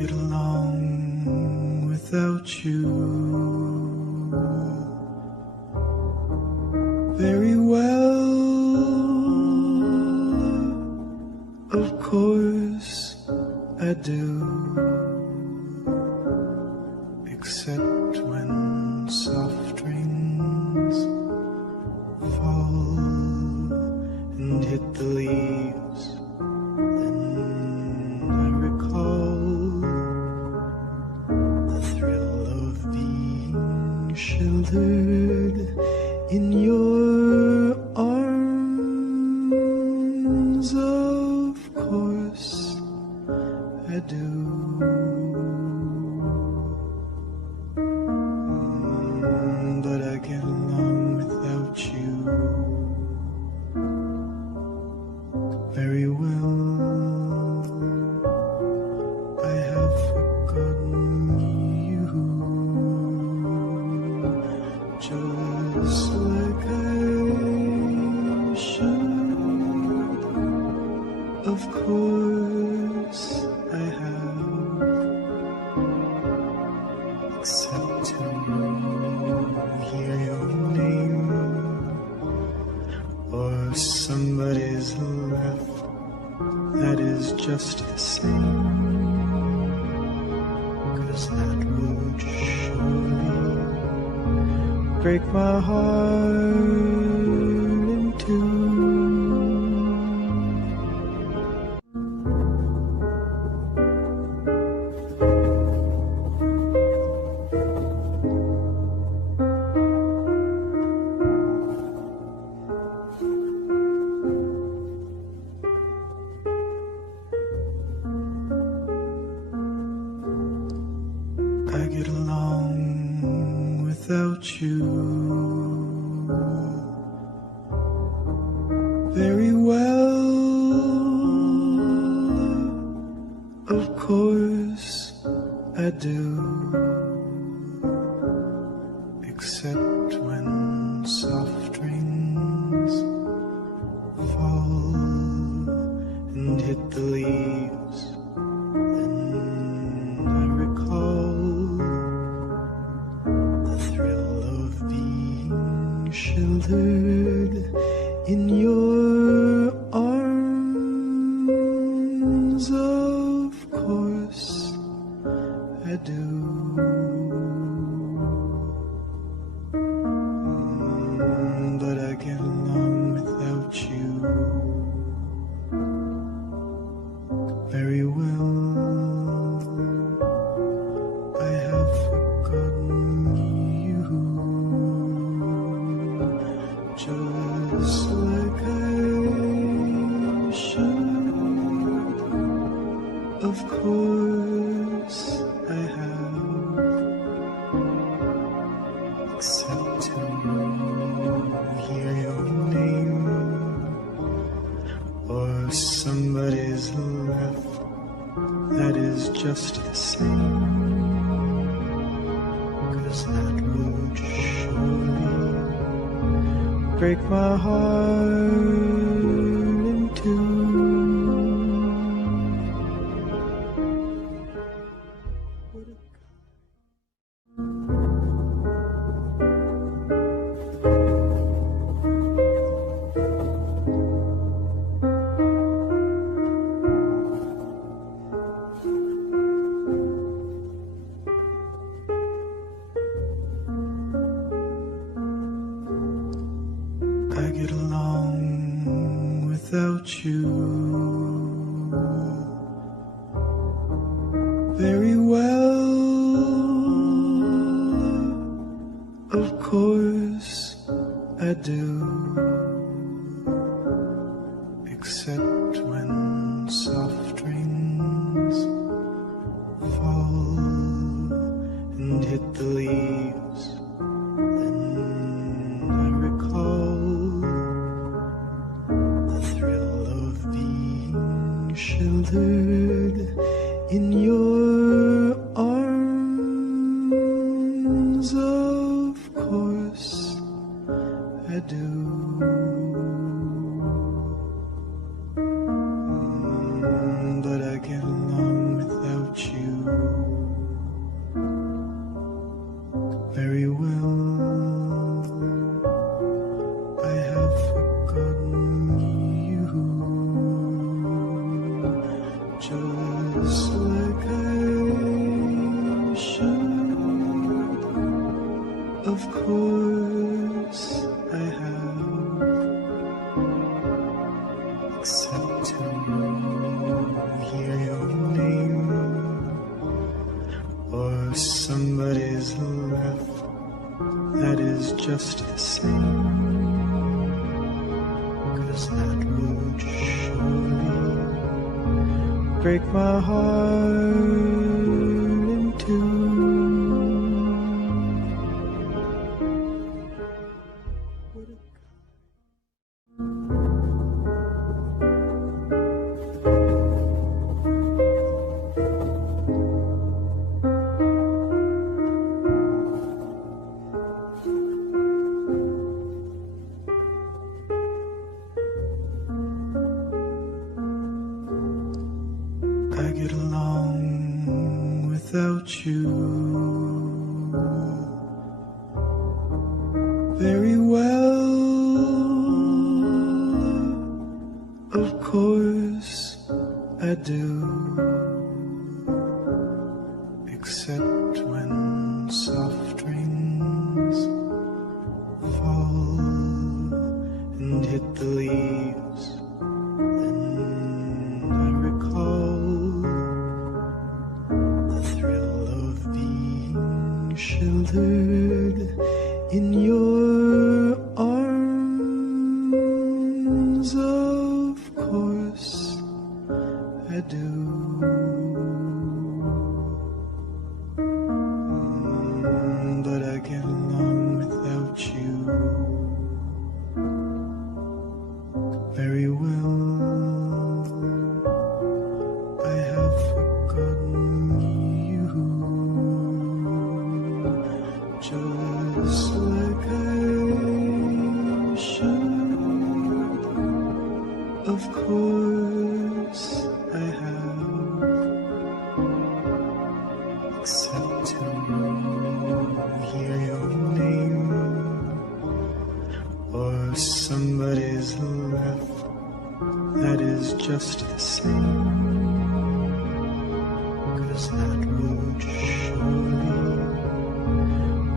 get along without you very well. Of course I do, except when soft rains fall and hit the leaves. Then I recall the thrill of being sheltered in your arms. Of course I do. But I get along without you very well. I have forgotten you, just like I should. Of course I have, except to hear your name or somebody's laugh. That is just the same, 'cause that would surely break my heart in two. I get along without you very well. Of course I do, except when soft rains fall and hit the leaves. Then I recall the thrill of being sheltered in your arms. Of course I do. But I get along without you very well. I have forgotten you, just like I should. Of course I have, except to hear your name or somebody's laugh. That is just the same, 'cause that would surely break my heart in two. I get along without you very well. Of course I do, except when soft rains fall and hit the leaves. Then I recall the thrill of being sheltered in your arms. Of course I do. But I get along without you except to hear your name or somebody's laugh that is just the same, 'cause that would surely break my heart in two. I get along without you very well. Of course I do, except when soft rains fall and hit the leaves. Then I recall the thrill of being sheltered in your arms. Of course I do. But I get along without you very well. I have forgotten you, just like I should. Of course I have, except to hear your name or somebody's laugh that is just the same, 'cause that would